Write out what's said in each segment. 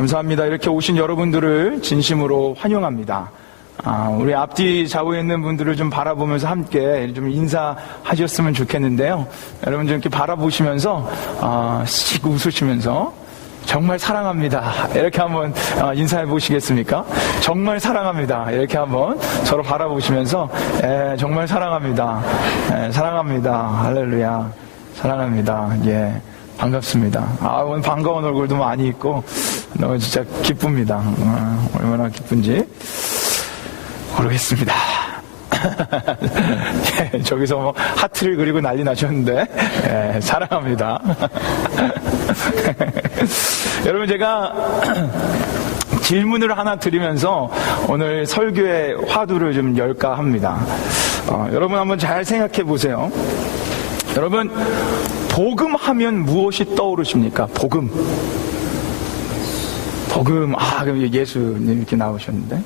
감사합니다. 이렇게 오신 여러분들을 진심으로 환영합니다. 우리 앞뒤 좌우에 있는 분들을 좀 바라보면서 함께 좀 인사하셨으면 좋겠는데요. 여러분 좀 이렇게 바라보시면서 씩 웃으시면서 정말 사랑합니다. 이렇게 한번 인사해 보시겠습니까? 정말 사랑합니다. 이렇게 한번 서로 바라보시면서 정말 사랑합니다. 사랑합니다. 할렐루야. 사랑합니다. 예. 반갑습니다. 오늘 반가운 얼굴도 많이 있고 너무 진짜 기쁩니다. 얼마나 기쁜지 모르겠습니다. 예, 저기서 뭐 하트를 그리고 난리 나셨는데 사랑합니다. 여러분, 제가 질문을 하나 드리면서 오늘 설교의 화두를 좀 열까 합니다. 여러분 한번 잘 생각해 보세요. 여러분, 복음하면 무엇이 떠오르십니까? 복음. 그럼 예수님 이렇게 나오셨는데.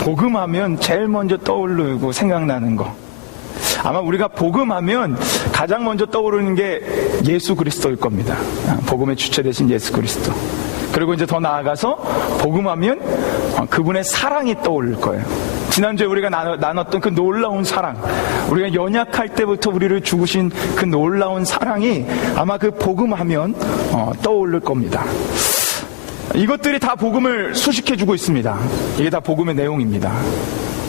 복음하면 제일 먼저 떠오르고 생각나는 거. 아마 우리가 복음하면 가장 먼저 떠오르는 게 예수 그리스도일 겁니다. 복음의 주체 되신 예수 그리스도. 그리고 이제 더 나아가서 복음하면 그분의 사랑이 떠오를 거예요. 지난주에 우리가 나눴던 그 놀라운 사랑, 우리가 연약할 때부터 우리를 죽으신 그 놀라운 사랑이 아마 그 복음하면 떠오를 겁니다. 이것들이 다 복음을 수식해주고 있습니다. 이게 다 복음의 내용입니다.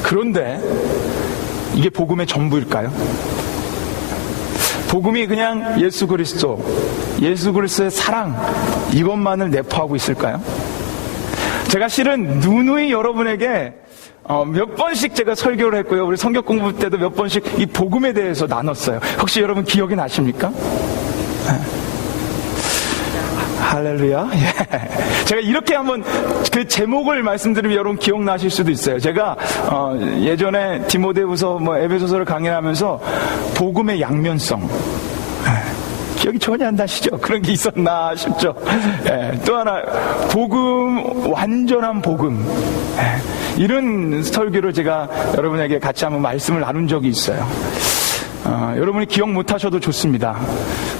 그런데 이게 복음의 전부일까요? 복음이 그냥 예수 그리스도의 사랑, 이것만을 내포하고 있을까요? 제가 실은 누누이 여러분에게 몇 번씩 제가 설교를 했고요. 우리 성경 공부 때도 몇 번씩 이 복음에 대해서 나눴어요. 혹시 여러분 기억이 나십니까? 할렐루야. 예. 제가 이렇게 한번 그 제목을 말씀드리면 여러분 기억나실 수도 있어요. 제가 예전에 디모데후서 에베소서를 강의하면서 복음의 양면성, 기억이 전혀 안 나시죠? 그런 게 있었나 싶죠. 또 하나, 복음, 완전한 복음, 이런 설교를 제가 여러분에게 같이 한번 말씀을 나눈 적이 있어요. 여러분이 기억 못하셔도 좋습니다.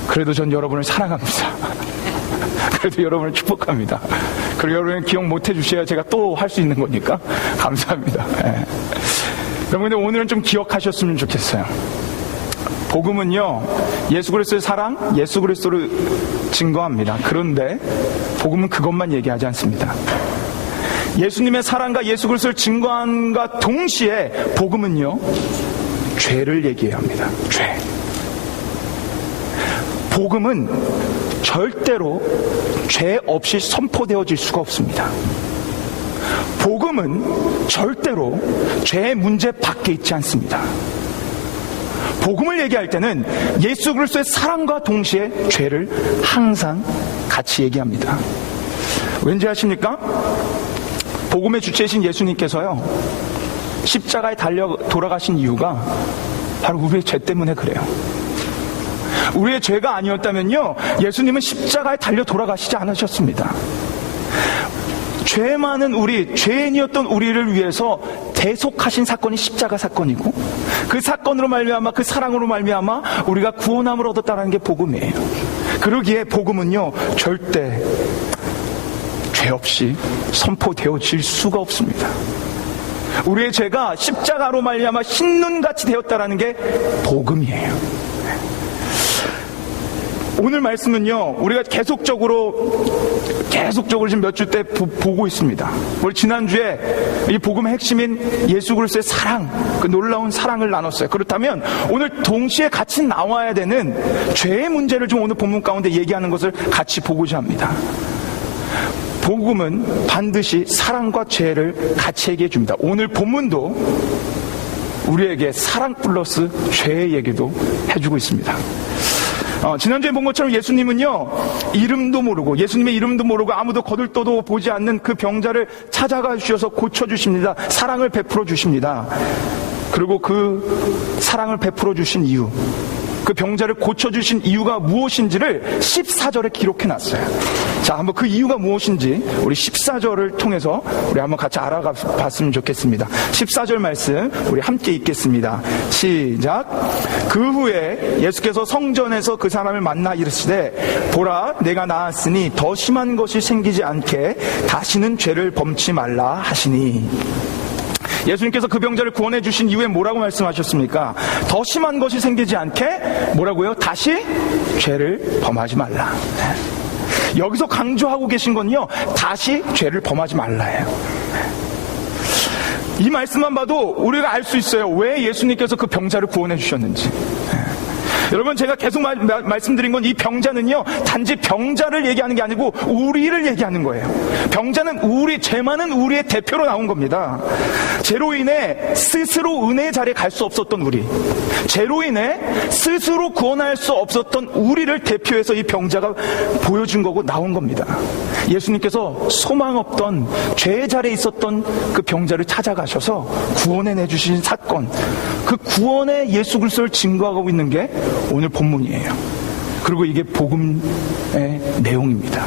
그래도 전 여러분을 사랑합니다. 그래도 여러분을 축복합니다. 그리고 여러분이 기억 못해 주셔야 제가 또 할 수 있는 거니까 감사합니다. 여러분, 근데 오늘은 좀 기억하셨으면 좋겠어요. 복음은요, 예수 그리스도의 사랑, 예수 그리스도를 증거합니다. 그런데 복음은 그것만 얘기하지 않습니다. 예수님의 사랑과 예수 그리스도를 증거함과 동시에 복음은요, 죄를 얘기해야 합니다. 죄. 복음은 절대로 죄 없이 선포되어질 수가 없습니다. 복음은 절대로 죄의 문제 밖에 있지 않습니다. 복음을 얘기할 때는 예수 그리스도의 사랑과 동시에 죄를 항상 같이 얘기합니다. 왠지 아십니까? 복음의 주체이신 예수님께서요, 십자가에 달려 돌아가신 이유가 바로 우리의 죄 때문에 그래요. 우리의 죄가 아니었다면요, 예수님은 십자가에 달려 돌아가시지 않으셨습니다. 죄 많은 죄인이었던 우리를 위해서 대속하신 사건이 십자가 사건이고, 그 사건으로 말미암아, 그 사랑으로 말미암아 우리가 구원함을 얻었다는 게 복음이에요. 그러기에 복음은요, 절대 죄 없이 선포되어질 수가 없습니다. 우리의 죄가 십자가로 말미암아 흰눈같이 되었다는 게 복음이에요. 오늘 말씀은요, 우리가 계속적으로 지금 몇 주 때 보고 있습니다. 우리 지난주에 이 복음의 핵심인 예수 그리스도의 사랑, 그 놀라운 사랑을 나눴어요. 그렇다면 오늘 동시에 같이 나와야 되는 죄의 문제를 좀 오늘 본문 가운데 얘기하는 것을 같이 보고자 합니다. 복음은 반드시 사랑과 죄를 같이 얘기해 줍니다. 오늘 본문도 우리에게 사랑 플러스 죄의 얘기도 해주고 있습니다. 지난주에 본 것처럼 예수님은요, 예수님의 이름도 모르고 아무도 거들떠도 보지 않는 그 병자를 찾아가 주셔서 고쳐주십니다. 사랑을 베풀어 주십니다. 그리고 그 사랑을 베풀어 주신 이유, 그 병자를 고쳐주신 이유가 무엇인지를 14절에 기록해놨어요. 자, 한번 그 이유가 무엇인지 우리 14절을 통해서 우리 한번 같이 알아가 봤으면 좋겠습니다. 14절 말씀 우리 함께 읽겠습니다. 시작. 그 후에 예수께서 성전에서 그 사람을 만나 이르시되 보라 내가 나았으니 더 심한 것이 생기지 않게 다시는 죄를 범치 말라 하시니. 예수님께서 그 병자를 구원해 주신 이후에 뭐라고 말씀하셨습니까? 더 심한 것이 생기지 않게 뭐라고요? 다시 죄를 범하지 말라. 여기서 강조하고 계신 건요, 다시 죄를 범하지 말라예요. 이 말씀만 봐도 우리가 알 수 있어요. 왜 예수님께서 그 병자를 구원해 주셨는지. 여러분, 제가 계속 말씀드린 건 이 병자는요, 단지 병자를 얘기하는 게 아니고 우리를 얘기하는 거예요. 병자는 죄 많은 우리의 대표로 나온 겁니다. 죄로 인해 스스로 은혜의 자리에 갈 수 없었던 우리, 죄로 인해 스스로 구원할 수 없었던 우리를 대표해서 이 병자가 보여준 거고 나온 겁니다. 예수님께서 소망 없던 죄의 자리에 있었던 그 병자를 찾아가셔서 구원해 내주신 사건, 그 구원의 예수 그리스도를 증거하고 있는 게 오늘 본문이에요. 그리고 이게 복음의 내용입니다.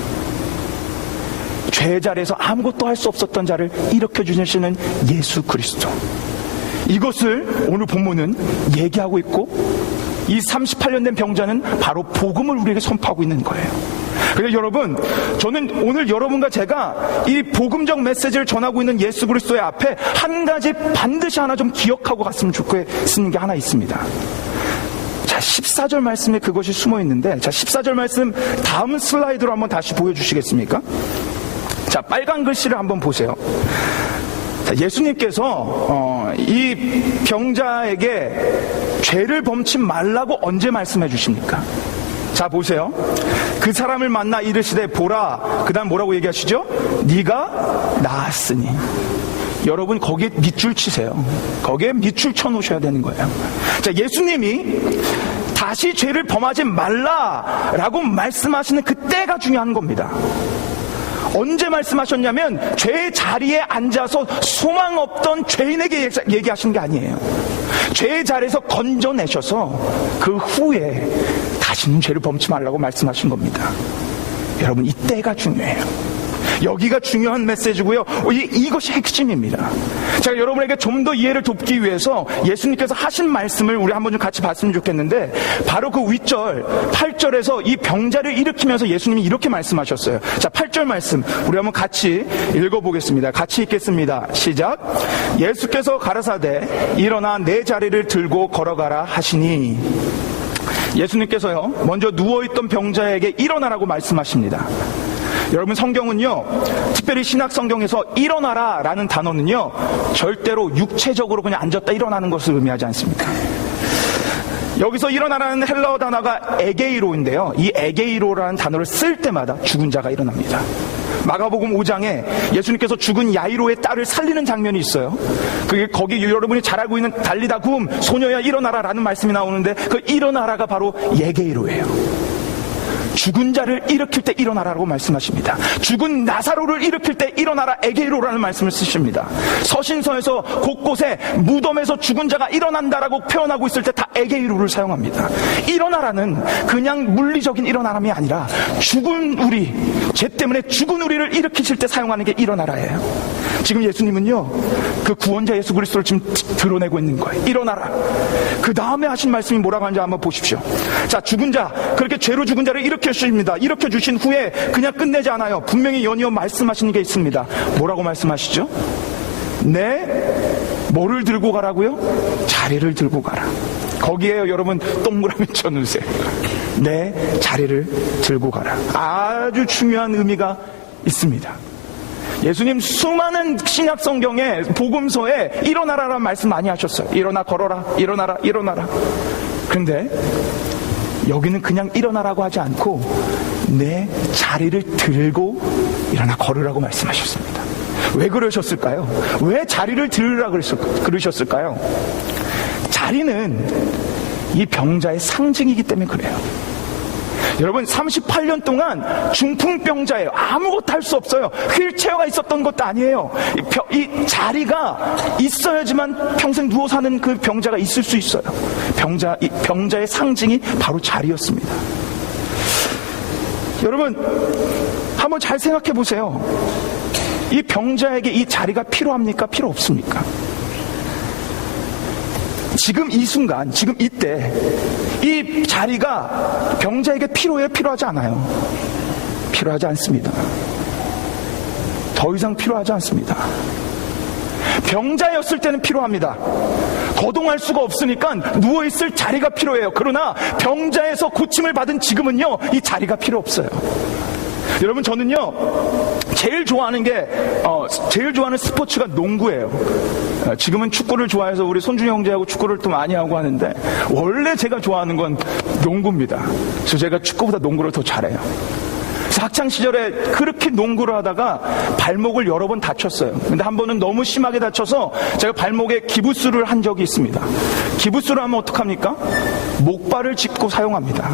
죄의 자리에서 아무것도 할 수 없었던 자를 일으켜 주시는 예수 그리스도. 이것을 오늘 본문은 얘기하고 있고, 이 38년 된 병자는 바로 복음을 우리에게 선포하고 있는 거예요. 그래서 여러분, 저는 오늘 여러분과 제가 이 복음적 메시지를 전하고 있는 예수 그리스도의 앞에 한 가지 반드시 하나 좀 기억하고 갔으면 좋겠는 게 하나 있습니다. 자, 14절 말씀에 그것이 숨어 있는데, 자, 14절 말씀 다음 슬라이드로 한번 다시 보여주시겠습니까? 자, 빨간 글씨를 한번 보세요. 자, 예수님께서 이 병자에게 죄를 범치 말라고 언제 말씀해 주십니까? 자, 보세요. 그 사람을 만나 이르시되 보라, 그 다음 뭐라고 얘기하시죠? 네가 나았으니. 여러분, 거기에 밑줄 치세요. 거기에 밑줄 쳐놓으셔야 되는 거예요. 자, 예수님이 다시 죄를 범하지 말라라고 말씀하시는 그때가 중요한 겁니다. 언제 말씀하셨냐면 죄의 자리에 앉아서 소망 없던 죄인에게 얘기하신 게 아니에요. 죄의 자리에서 건져내셔서 그 후에 다시는 죄를 범치 말라고 말씀하신 겁니다. 여러분, 이때가 중요해요. 여기가 중요한 메시지고요. 이것이 핵심입니다. 제가 여러분에게 좀 더 이해를 돕기 위해서 예수님께서 하신 말씀을 우리 한번 좀 같이 봤으면 좋겠는데, 바로 그 윗절 8절에서 이 병자를 일으키면서 예수님이 이렇게 말씀하셨어요. 자, 8절 말씀 우리 한번 같이 읽어보겠습니다. 같이 읽겠습니다. 시작. 예수께서 가라사대 일어나 내 자리를 들고 걸어가라 하시니. 예수님께서요, 먼저 누워있던 병자에게 일어나라고 말씀하십니다. 여러분, 성경은요, 특별히 신약 성경에서 일어나라 라는 단어는요, 절대로 육체적으로 그냥 앉았다 일어나는 것을 의미하지 않습니다. 여기서 일어나라는 헬라어 단어가 에게이로인데요, 이 에게이로라는 단어를 쓸 때마다 죽은 자가 일어납니다. 마가복음 5장에 예수님께서 죽은 야이로의 딸을 살리는 장면이 있어요. 그게 거기 여러분이 잘 알고 있는 달리다 굼 소녀야 일어나라 라는 말씀이 나오는데, 그 일어나라가 바로 에게이로예요. 죽은 자를 일으킬 때 일어나라고 말씀하십니다. 죽은 나사로를 일으킬 때 일어나라 에게이로라는 말씀을 쓰십니다. 서신서에서 곳곳에 무덤에서 죽은 자가 일어난다라고 표현하고 있을 때 다 에게이로를 사용합니다. 일어나라는 그냥 물리적인 일어나람이 아니라 죽은 우리, 죄 때문에 죽은 우리를 일으키실 때 사용하는 게 일어나라예요. 지금 예수님은요, 그 구원자 예수 그리스도를 지금 드러내고 있는 거예요. 일어나라. 그 다음에 하신 말씀이 뭐라고 하는지 한번 보십시오. 자, 죽은 자, 그렇게 죄로 죽은 자를 일으켜 주십니다. 일으켜 주신 후에 그냥 끝내지 않아요. 분명히 연이어 말씀하시는 게 있습니다. 뭐라고 말씀하시죠? 뭐를 들고 가라고요? 자리를 들고 가라. 거기에요, 여러분, 동그라미 쳐놓으세요. 내 자리를 들고 가라. 아주 중요한 의미가 있습니다. 예수님 수많은 신약 성경에 복음서에 일어나라라는 말씀 많이 하셨어요. 일어나 걸어라, 일어나라, 일어나라. 그런데 여기는 그냥 일어나라고 하지 않고 내 자리를 들고 일어나 걸으라고 말씀하셨습니다. 왜 그러셨을까요? 왜 자리를 들으라 그러셨을까요? 자리는 이 병자의 상징이기 때문에 그래요. 여러분 38년 동안 중풍병자예요. 아무것도 할 수 없어요. 휠체어가 있었던 것도 아니에요. 이 자리가 있어야지만 평생 누워 사는 그 병자가 있을 수 있어요. 병자의 상징이 바로 자리였습니다. 여러분 한번 잘 생각해 보세요. 이 병자에게 이 자리가 필요합니까? 필요 없습니까? 지금 이 순간, 지금 이때 이 자리가 병자에게 필요해요? 필요하지 않아요? 필요하지 않습니다. 더 이상 필요하지 않습니다. 병자였을 때는 필요합니다. 거동할 수가 없으니까 누워있을 자리가 필요해요. 그러나 병자에서 고침을 받은 지금은요, 이 자리가 필요 없어요. 여러분 저는요 제일 좋아하는 스포츠가 농구예요. 지금은 축구를 좋아해서 우리 손준이 형제하고 축구를 또 많이 하고 하는데, 원래 제가 좋아하는 건 농구입니다. 그래서 제가 축구보다 농구를 더 잘해요. 그래서 학창시절에 그렇게 농구를 하다가 발목을 여러 번 다쳤어요. 근데 한 번은 너무 심하게 다쳐서 제가 발목에 기부스를 한 적이 있습니다. 기부스를 하면 어떡합니까? 목발을 짚고 사용합니다.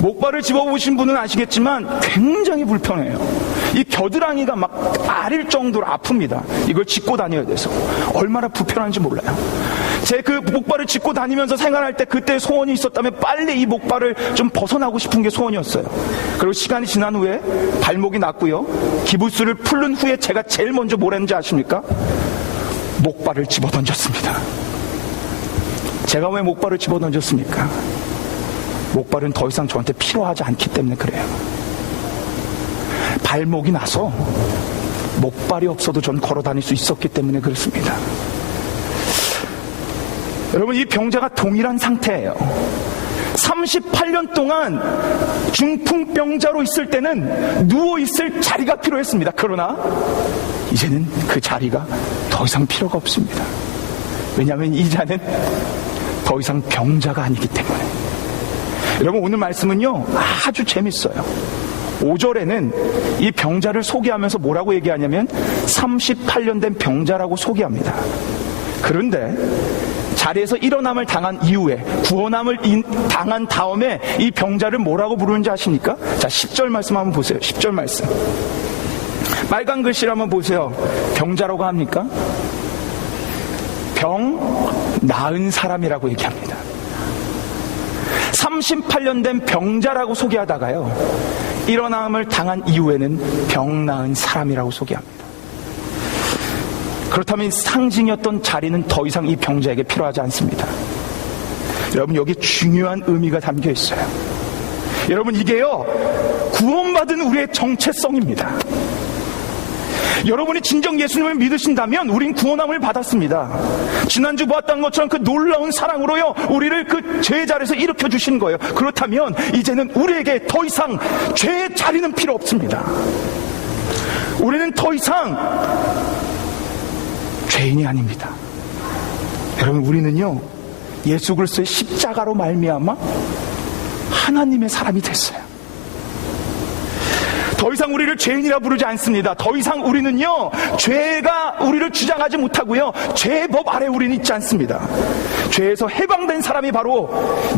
목발을 집어보신 분은 아시겠지만 굉장히 불편해요. 이 겨드랑이가 막 아릴 정도로 아픕니다. 이걸 짚고 다녀야 돼서 얼마나 불편한지 몰라요. 제 그 목발을 짚고 다니면서 생활할 때 그때 소원이 있었다면 빨리 이 목발을 좀 벗어나고 싶은 게 소원이었어요. 그리고 시간이 지난 후에 발목이 낫고요, 기부스를 풀른 후에 제가 제일 먼저 뭘 했는지 아십니까? 목발을 집어던졌습니다. 제가 왜 목발을 집어던졌습니까? 목발은 더 이상 저한테 필요하지 않기 때문에 그래요. 발목이 나서 목발이 없어도 전 걸어 다닐 수 있었기 때문에 그렇습니다. 여러분 이 병자가 동일한 상태예요. 38년 동안 중풍병자로 있을 때는 누워있을 자리가 필요했습니다. 그러나 이제는 그 자리가 더 이상 필요가 없습니다. 왜냐하면 이 자는 더 이상 병자가 아니기 때문에. 여러분 오늘 말씀은요 아주 재밌어요. 5절에는 이 병자를 소개하면서 뭐라고 얘기하냐면 38년 된 병자라고 소개합니다. 그런데 자리에서 일어남을 당한 이후에, 구원함을 당한 다음에 이 병자를 뭐라고 부르는지 아십니까? 자, 10절 말씀 한번 보세요. 10절 말씀 빨간 글씨를 한번 보세요. 병자라고 합니까? 병 나은 사람이라고 얘기합니다. 38년 된 병자라고 소개하다가요, 일어남을 당한 이후에는 병 나은 사람이라고 소개합니다. 그렇다면 상징이었던 자리는 더 이상 이 병자에게 필요하지 않습니다. 여러분 여기 중요한 의미가 담겨 있어요. 여러분 이게요 구원받은 우리의 정체성입니다. 여러분이 진정 예수님을 믿으신다면 우린 구원함을 받았습니다. 지난주 보았던 것처럼 그 놀라운 사랑으로요 우리를 그 죄의 자리에서 일으켜 주신 거예요. 그렇다면 이제는 우리에게 더 이상 죄의 자리는 필요 없습니다. 우리는 더 이상 죄인이 아닙니다. 여러분 우리는요 예수 그리스도의 십자가로 말미암아 하나님의 사람이 됐어요. 더 이상 우리를 죄인이라 부르지 않습니다. 더 이상 우리는요 죄가 우리를 주장하지 못하고요, 죄의 법 아래 우리는 있지 않습니다. 죄에서 해방된 사람이 바로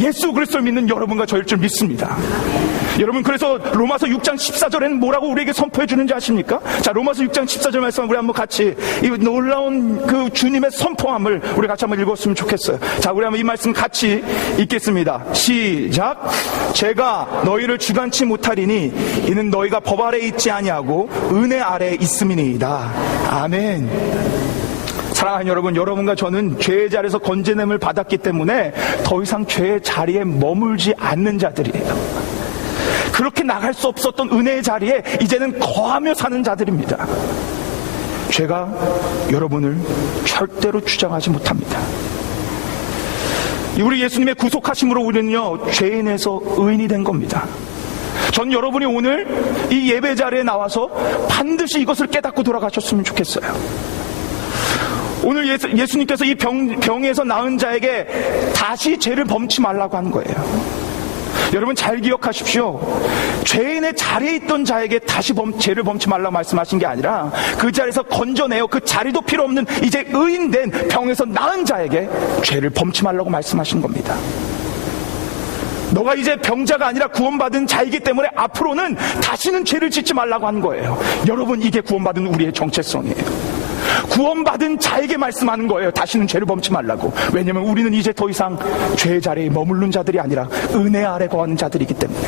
예수 그리스도를 믿는 여러분과 저일 줄 믿습니다. 여러분 그래서 로마서 6장 14절에는 뭐라고 우리에게 선포해 주는지 아십니까? 자, 로마서 6장 14절 말씀 우리 한번 같이 이 놀라운 그 주님의 선포함을 우리 같이 한번 읽었으면 좋겠어요. 자, 우리 한번 이 말씀 같이 읽겠습니다. 시작. 제가 너희를 주관치 못하리니 이는 너희가 법 아래 있지 아니하고 은혜 아래 있음이니이다. 아멘. 사랑하는 여러분, 여러분과 저는 죄의 자리에서 건져냄을 받았기 때문에 더 이상 죄의 자리에 머물지 않는 자들이에요. 그렇게 나갈 수 없었던 은혜의 자리에 이제는 거하며 사는 자들입니다. 죄가 여러분을 절대로 주장하지 못합니다. 우리 예수님의 구속하심으로 우리는요 죄인에서 의인이 된 겁니다. 전 여러분이 오늘 이 예배 자리에 나와서 반드시 이것을 깨닫고 돌아가셨으면 좋겠어요. 오늘 예수님께서 이 병에서 나은 자에게 다시 죄를 범치 말라고 한 거예요. 여러분 잘 기억하십시오. 죄인의 자리에 있던 자에게 다시 죄를 범치 말라고 말씀하신 게 아니라 그 자리에서 건져내어 그 자리도 필요 없는 이제 의인된 병에서 나은 자에게 죄를 범치 말라고 말씀하신 겁니다. 너가 이제 병자가 아니라 구원받은 자이기 때문에 앞으로는 다시는 죄를 짓지 말라고 한 거예요. 여러분, 이게 구원받은 우리의 정체성이에요. 구원받은 자에게 말씀하는 거예요. 다시는 죄를 범치 말라고. 왜냐하면 우리는 이제 더 이상 죄의 자리에 머무른 자들이 아니라 은혜 아래 거하는 자들이기 때문에.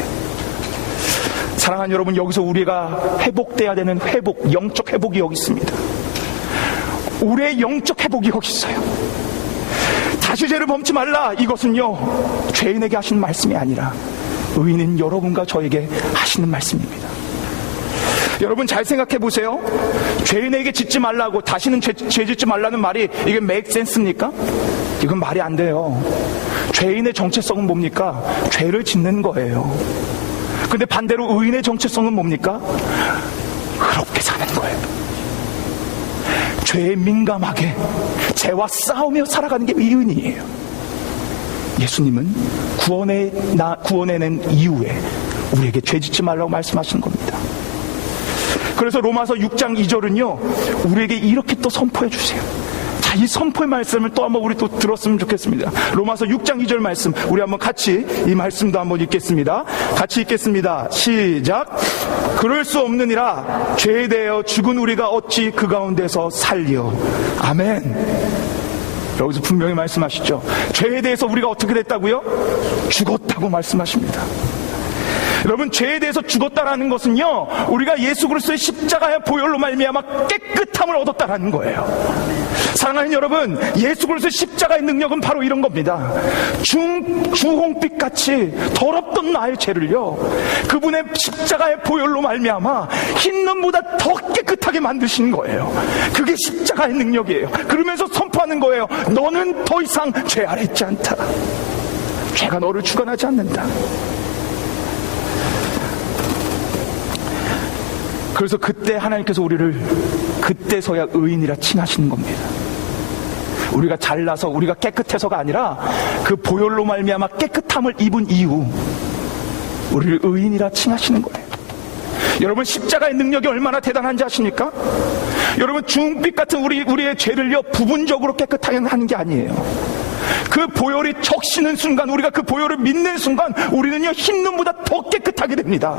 사랑하는 여러분, 여기서 우리가 회복돼야 되는 회복, 영적 회복이 여기 있습니다. 우리의 영적 회복이 여기 있어요. 다시 죄를 범치 말라, 이것은요 죄인에게 하시는 말씀이 아니라 의인인 여러분과 저에게 하시는 말씀입니다. 여러분, 잘 생각해 보세요. 죄인에게 짓지 말라고, 다시는 죄 짓지 말라는 말이 이게 make sense입니까? 이건 말이 안 돼요. 죄인의 정체성은 뭡니까? 죄를 짓는 거예요. 근데 반대로 의인의 정체성은 뭡니까? 의롭게 사는 거예요. 죄에 민감하게 죄와 싸우며 살아가는 게 의인이에요. 예수님은 구원해낸 이후에 우리에게 죄 짓지 말라고 말씀하시는 겁니다. 그래서 로마서 6장 2절은요 우리에게 이렇게 또 선포해 주세요. 자, 이 선포의 말씀을 또 한번 우리 또 들었으면 좋겠습니다. 로마서 6장 2절 말씀, 우리 한번 같이 이 말씀도 한번 읽겠습니다. 같이 읽겠습니다. 시작. 그럴 수 없느니라 죄에 대하여 죽은 우리가 어찌 그 가운데서 살리요. 아멘. 여기서 분명히 말씀하시죠. 죄에 대해서 우리가 어떻게 됐다고요? 죽었다고 말씀하십니다. 여러분, 죄에 대해서 죽었다라는 것은요 우리가 예수 그리스도의 십자가의 보혈로 말미암아 깨끗함을 얻었다라는 거예요. 사랑하는 여러분, 예수 그리스도의 십자가의 능력은 바로 이런 겁니다. 주홍빛같이 더럽던 나의 죄를요 그분의 십자가의 보혈로 말미암아 흰 눈보다 더 깨끗하게 만드시는 거예요. 그게 십자가의 능력이에요. 그러면서 선포하는 거예요. 너는 더 이상 죄 아래 있지 않다. 죄가 너를 주관하지 않는다. 그래서 그때 하나님께서 우리를 그때서야 의인이라 칭하시는 겁니다. 우리가 잘나서 우리가 깨끗해서가 아니라 그 보혈로 말미암아 깨끗함을 입은 이후 우리를 의인이라 칭하시는 거예요. 여러분, 십자가의 능력이 얼마나 대단한지 아십니까? 여러분, 주홍빛 같은 우리의 죄를요 부분적으로 깨끗하게 하는 게 아니에요. 그 보혈이 적시는 순간, 우리가 그 보혈을 믿는 순간 우리는요 흰 눈보다 더 깨끗하게 됩니다.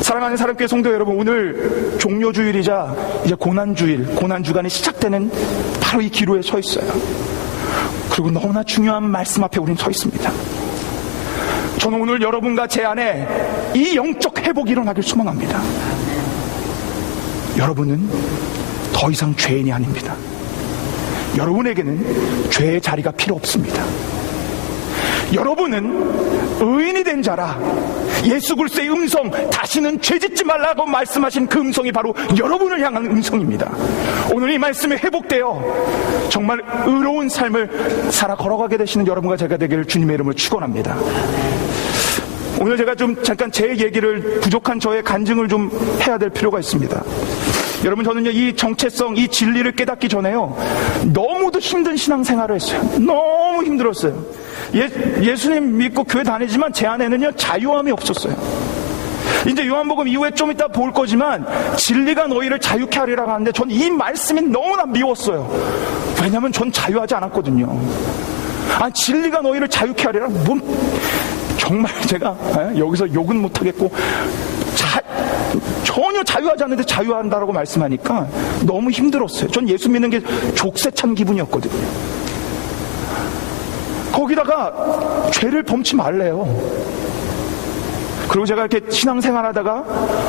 사랑하는 사랑교회 성도 여러분, 오늘 종료주일이자 이제 고난주간이 시작되는 바로 이 기로에 서 있어요. 그리고 너무나 중요한 말씀 앞에 우리는 서 있습니다. 저는 오늘 여러분과 제 안에 이 영적 회복이 일어나길 소망합니다. 여러분은 더 이상 죄인이 아닙니다. 여러분에게는 죄의 자리가 필요 없습니다. 여러분은 의인이 된 자라. 예수 그리스도의 음성, 다시는 죄짓지 말라고 말씀하신 그 음성이 바로 여러분을 향한 음성입니다. 오늘 이 말씀이 회복되어 정말 의로운 삶을 살아 걸어가게 되시는 여러분과 제가 되기를 주님의 이름으로 축원합니다. 오늘 제가 좀 잠깐 제 얘기를, 부족한 저의 간증을 좀 해야 될 필요가 있습니다. 여러분, 저는요 이 정체성, 이 진리를 깨닫기 전에요 너무도 힘든 신앙생활을 했어요. 너무 힘들었어요. 예수님 믿고 교회 다니지만 제 안에는요 자유함이 없었어요. 이제 요한복음 이후에 좀 이따 볼 거지만 진리가 너희를 자유케 하리라고 하는데 전 이 말씀이 너무나 미웠어요. 왜냐하면 전 자유하지 않았거든요. 진리가 너희를 자유케 하리라, 정말 제가 여기서 욕은 못하겠고 전혀 자유하지 않는데 자유한다라고 말씀하니까 너무 힘들었어요. 전 예수 믿는 게 족쇄찬 기분이었거든요. 거기다가 죄를 범치 말래요. 그리고 제가 이렇게 신앙생활 하다가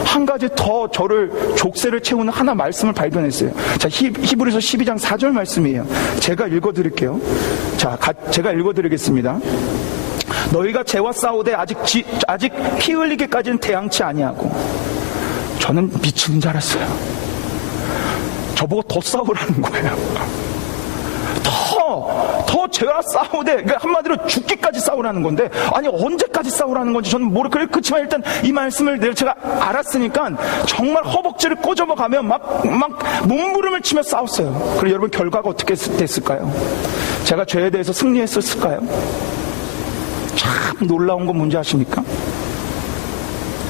한 가지 더 저를 족쇄를 채우는 하나 말씀을 발견했어요. 자, 히브리서 12장 4절 말씀이에요. 제가 읽어드릴게요. 자, 제가 읽어드리겠습니다. 너희가 죄와 싸우되 아직 피 흘리기까지는 대항치 아니하고. 저는 미치는 줄 알았어요. 저보고 더 싸우라는 거예요. 더 죄와 싸우되, 그러니까 한마디로 죽기까지 싸우라는 건데, 아니 언제까지 싸우라는 건지 저는 모르겠어요. 그렇지만 일단 이 말씀을 제가 알았으니까 정말 허벅지를 꼬집어가며 막 몸부림을 치며 싸웠어요. 그리고 여러분, 결과가 어떻게 됐을까요? 제가 죄에 대해서 승리했었을까요? 참 놀라운 건 뭔지 아십니까?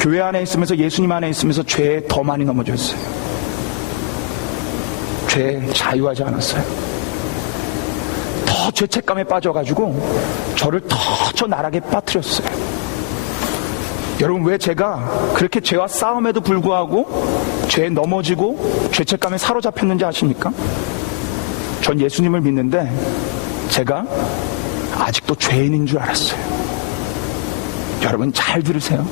교회 안에 있으면서, 예수님 안에 있으면서 죄에 더 많이 넘어졌어요. 죄에 자유하지 않았어요. 더 더 죄책감에 빠져가지고 저를 더 저 나락에 빠뜨렸어요. 여러분, 왜 제가 그렇게 죄와 싸움에도 불구하고 죄에 넘어지고 죄책감에 사로잡혔는지 아십니까? 전 예수님을 믿는데 제가 아직도 죄인인 줄 알았어요. 여러분 잘 들으세요.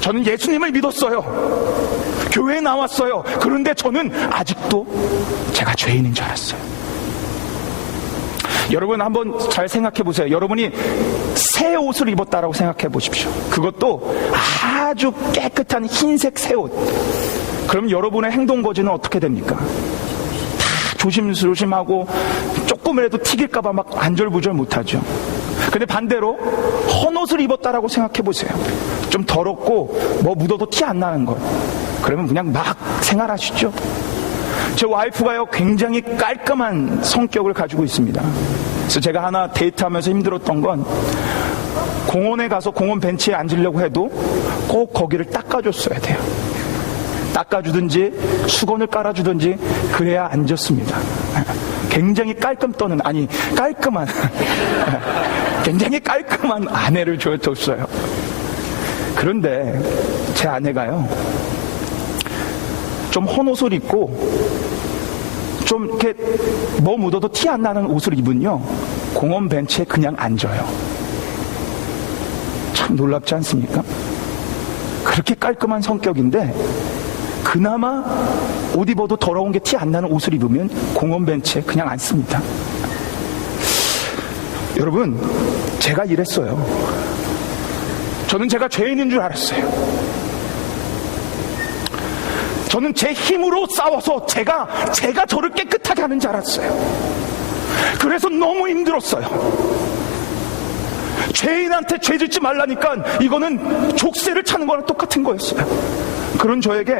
저는 예수님을 믿었어요. 교회에 나왔어요. 그런데 저는 아직도 제가 죄인인 줄 알았어요. 여러분 한번 잘 생각해 보세요. 여러분이 새 옷을 입었다라고 생각해 보십시오. 그것도 아주 깨끗한 흰색 새 옷. 그럼 여러분의 행동 거지는 어떻게 됩니까? 다 조심조심하고 조금이라도 튀길까봐 막 안절부절 못하죠. 근데 반대로 헌옷을 입었다라고 생각해 보세요. 좀 더럽고 뭐 묻어도 티 안 나는 것. 그러면 그냥 막 생활하시죠. 제 와이프가요 굉장히 깔끔한 성격을 가지고 있습니다. 그래서 제가 하나 데이트하면서 힘들었던 건 공원에 가서 공원 벤치에 앉으려고 해도 꼭 거기를 닦아줬어야 돼요. 닦아주든지 수건을 깔아주든지 그래야 앉았습니다. 굉장히 깔끔떠는 깔끔한 굉장히 깔끔한 아내를 줬어요. 그런데 제 아내가요 좀 헌옷을 입고 좀 이렇게 뭐 묻어도 티 안 나는 옷을 입은요 공원 벤치에 그냥 앉아요. 참 놀랍지 않습니까? 그렇게 깔끔한 성격인데 그나마 옷 입어도 더러운 게 티 안 나는 옷을 입으면 공원 벤치에 그냥 앉습니다. 여러분 제가 이랬어요. 저는 제가 죄인인 줄 알았어요. 저는 제 힘으로 싸워서 제가 저를 깨끗하게 하는 줄 알았어요. 그래서 너무 힘들었어요. 죄인한테 죄 짓지 말라니까 이거는 족쇄를 차는 거랑 똑같은 거였어요. 그런 저에게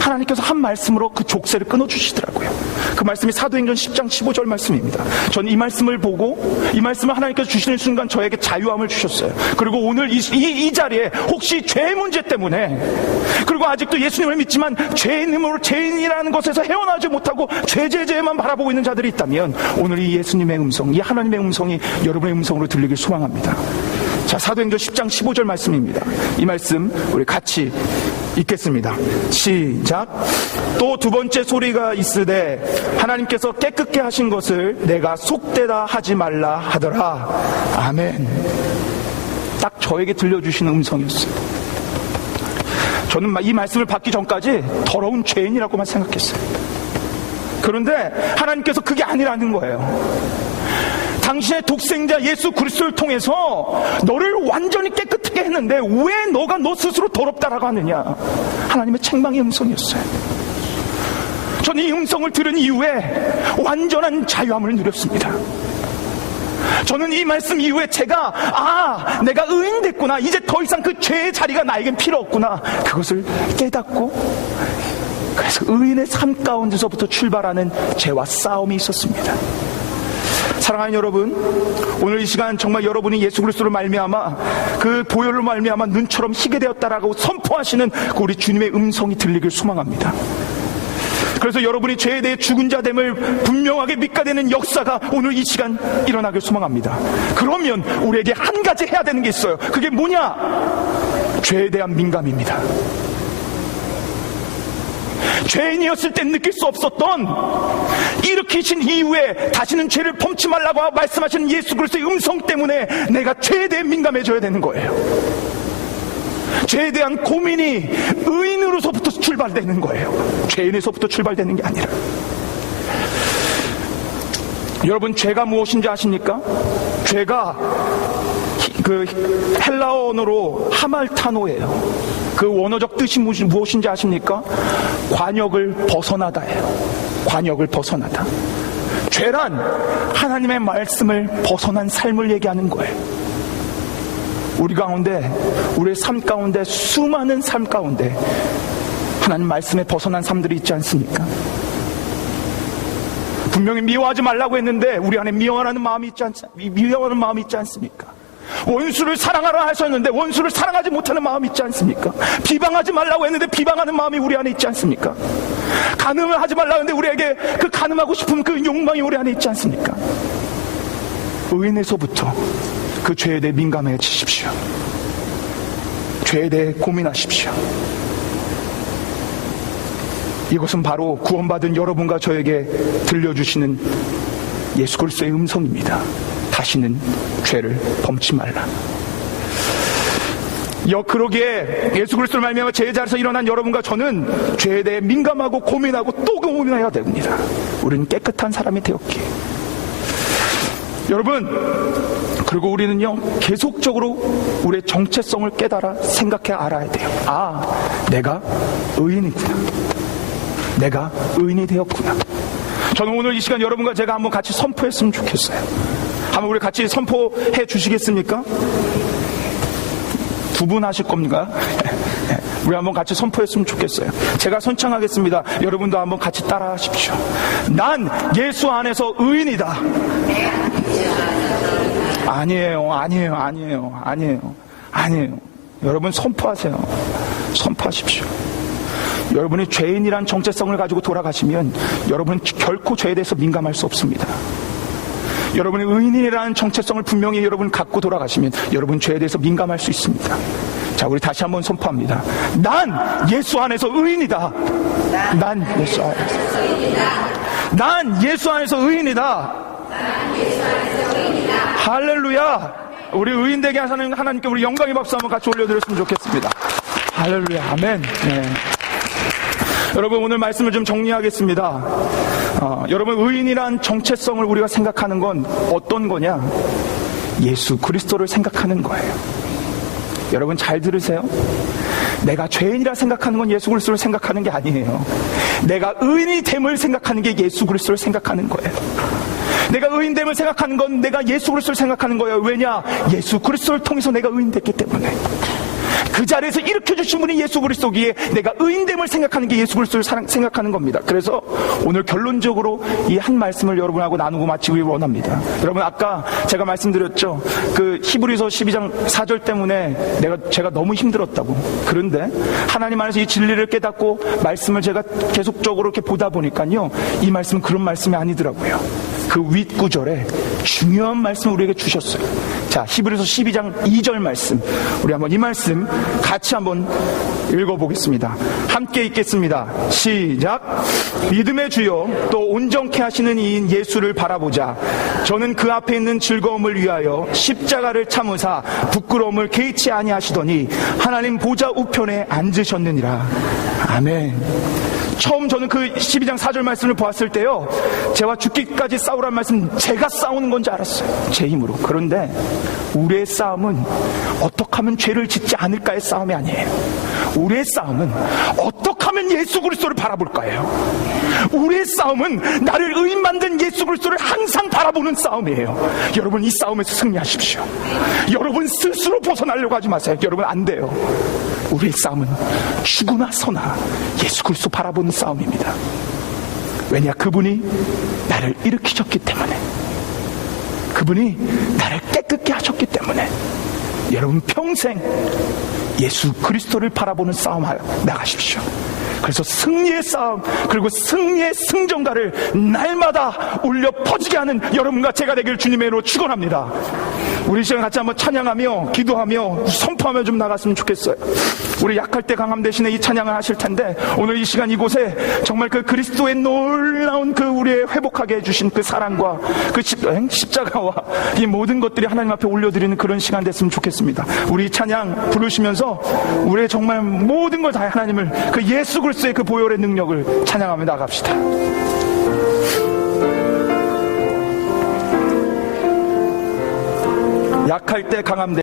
하나님께서 한 말씀으로 그 족쇄를 끊어주시더라고요. 그 말씀이 사도행전 10장 15절 말씀입니다. 전 이 말씀을 보고 이 말씀을 하나님께서 주시는 순간 저에게 자유함을 주셨어요. 그리고 오늘 이 자리에 혹시 죄 문제 때문에 그리고 아직도 예수님을 믿지만 죄인이라는 것에서 헤어나지 못하고 죄만 바라보고 있는 자들이 있다면 오늘 이 예수님의 음성, 이 하나님의 음성이 여러분의 음성으로 들리길 소망합니다. 자, 사도행전 10장 15절 말씀입니다. 이 말씀 우리 같이 읽겠습니다. 시작. 또 두 번째 소리가 있으되 하나님께서 깨끗게 하신 것을 내가 속되다 하지 말라 하더라. 아멘. 딱 저에게 들려주시는 음성이었어요. 저는 이 말씀을 받기 전까지 더러운 죄인이라고만 생각했어요. 그런데 하나님께서 그게 아니라는 거예요. 당신의 독생자 예수 그리스도를 통해서 너를 완전히 깨끗하게 했는데 왜 너가 너 스스로 더럽다라고 하느냐. 하나님의 책망의 음성이었어요. 저는 이 음성을 들은 이후에 완전한 자유함을 누렸습니다. 저는 이 말씀 이후에 내가 의인 됐구나. 이제 더 이상 그 죄의 자리가 나에겐 필요 없구나. 그것을 깨닫고 그래서 의인의 삶 가운데서부터 출발하는 죄와 싸움이 있었습니다. 사랑하는 여러분, 오늘 이 시간 정말 여러분이 예수 그리스도로 말미암아 그 보혈로 말미암아 눈처럼 희게 되었다라고 선포하시는 그 우리 주님의 음성이 들리길 소망합니다. 그래서 여러분이 죄에 대해 죽은 자 됨을 분명하게 믿게 역사가 오늘 이 시간 일어나길 소망합니다. 그러면 우리에게 한 가지 해야 되는 게 있어요. 그게 뭐냐? 죄에 대한 민감입니다. 죄인이었을 때 느낄 수 없었던 일으키신 이후에 다시는 죄를 범치 말라고 말씀하시는 예수 그리스도의 음성 때문에 내가 죄에 대해 민감해져야 되는 거예요. 죄에 대한 고민이 의인으로서부터 출발되는 거예요. 죄인에서부터 출발되는 게 아니라. 여러분 죄가 무엇인지 아십니까? 죄가 그 헬라어로 하말타노예요. 그 원어적 뜻이 무엇인지 아십니까? 관역을 벗어나다예요. 관역을 벗어나다. 죄란 하나님의 말씀을 벗어난 삶을 얘기하는 거예요. 우리 가운데, 우리의 삶 가운데, 수많은 삶 가운데 하나님 말씀에 벗어난 삶들이 있지 않습니까? 분명히 미워하지 말라고 했는데 우리 안에 미워하는 마음이 있지 않습니까? 원수를 사랑하라 하셨는데 원수를 사랑하지 못하는 마음이 있지 않습니까? 비방하지 말라고 했는데 비방하는 마음이 우리 안에 있지 않습니까? 간음을 하지 말라고 했는데 우리에게 그 간음하고 싶은 그 욕망이 우리 안에 있지 않습니까? 의인에서부터 그 죄에 대해 민감해지십시오. 죄에 대해 고민하십시오. 이것은 바로 구원받은 여러분과 저에게 들려주시는 예수 그리스도의 음성입니다. 다시는 죄를 범치 말라. 그러기에 예수 그리스도를 말미암아 제자리에서 일어난 여러분과 저는 죄에 대해 민감하고 고민하고 또 고민해야 됩니다. 우리는 깨끗한 사람이 되었기에. 여러분, 그리고 우리는요 계속적으로 우리의 정체성을 깨달아 생각해 알아야 돼요. 내가 의인이구나. 내가 의인이 되었구나. 저는 오늘 이 시간 여러분과 제가 한번 같이 선포했으면 좋겠어요. 한번 우리 같이 선포해 주시겠습니까? 두 분 하실 겁니까? 우리 한번 같이 선포했으면 좋겠어요. 제가 선창하겠습니다. 여러분도 한번 같이 따라 하십시오. 난 예수 안에서 의인이다. 아니에요. 여러분 선포하세요. 선포하십시오. 여러분이 죄인이란 정체성을 가지고 돌아가시면 여러분은 결코 죄에 대해서 민감할 수 없습니다. 여러분이 의인이라는 정체성을 분명히 여러분 갖고 돌아가시면 여러분 죄에 대해서 민감할 수 있습니다. 자, 우리 다시 한번 선포합니다. 난 예수 안에서 의인이다. 난 예수 안에서 의인이다. 할렐루야. 우리 의인 되게 하시는 하나님께 우리 영광의 박수 한번 같이 올려드렸으면 좋겠습니다. 할렐루야. 아멘. 네. 여러분, 오늘 말씀을 좀 정리하겠습니다. 여러분, 의인이란 정체성을 우리가 생각하는 건 어떤 거냐? 예수 그리스도를 생각하는 거예요. 여러분 잘 들으세요. 내가 죄인이라 생각하는 건 예수 그리스도를 생각하는 게 아니에요. 내가 의인이 됨을 생각하는 게 예수 그리스도를 생각하는 거예요. 내가 의인됨을 생각하는 건 내가 예수 그리스도를 생각하는 거예요. 왜냐? 예수 그리스도를 통해서 내가 의인됐기 때문에. 그 자리에서 일으켜주신 분이 예수 그리스도기에 내가 의인됨을 생각하는 게 예수 그리스도를 생각하는 겁니다. 그래서 오늘 결론적으로 이 한 말씀을 여러분하고 나누고 마치기 원합니다. 여러분, 아까 제가 말씀드렸죠. 그 히브리서 12장 4절 때문에 제가 너무 힘들었다고. 그런데 하나님 안에서 이 진리를 깨닫고 말씀을 제가 계속적으로 이렇게 보다 보니까요, 이 말씀은 그런 말씀이 아니더라고요. 그 윗구절에 중요한 말씀을 우리에게 주셨어요. 자, 히브리서 12장 2절 말씀, 우리 한번 이 말씀 같이 한번 읽어보겠습니다. 함께 읽겠습니다. 시작. 믿음의 주요 또 온전케 하시는 이인 예수를 바라보자. 저는 그 앞에 있는 즐거움을 위하여 십자가를 참으사 부끄러움을 개의치 아니하시더니 하나님 보좌 우편에 앉으셨느니라. 아멘. 처음 저는 그 12장 4절 말씀을 보았을 때요, 제가 죽기까지 싸우란 말씀, 제가 싸우는 건지 알았어요. 제 힘으로. 그런데 우리의 싸움은 어떻게 하면 죄를 짓지 않을까의 싸움이 아니에요. 우리의 싸움은 어떻게 하면 예수 그리스도를 바라볼까예요. 우리의 싸움은 나를 의인 만든 예수 그리스도를 항상 바라보는 싸움이에요. 여러분, 이 싸움에서 승리하십시오. 여러분 스스로 벗어나려고 하지 마세요. 여러분, 안 돼요. 우리의 싸움은 죽으나 서나 예수 그리스도 바라보는 싸움입니다. 왜냐? 그분이 나를 일으키셨기 때문에, 그분이 나를 깨끗게 하셨기 때문에 여러분 평생 예수 그리스도를 바라보는 싸움하여 나가십시오. 그래서 승리의 싸움, 그리고 승리의 승전가를 날마다 울려 퍼지게 하는 여러분과 제가 되길 주님의 이름으로 축원합니다. 우리 시간 같이 한번 찬양하며 기도하며 선포하며 좀 나갔으면 좋겠어요. 우리 약할 때 강함 대신에 이 찬양을 하실 텐데, 오늘 이 시간 이곳에 정말 그 그리스도의 놀라운 그 우리의 회복하게 해주신 그 사랑과 그 십자가와 이 모든 것들이 하나님 앞에 올려드리는 그런 시간 됐으면 좋겠습니다. 우리 찬양 부르시면서 우리의 정말 모든 걸 다 하나님을, 그 예수 그리스도의 그 보혈의 능력을 찬양하며 나갑시다. 약할 때 강함 대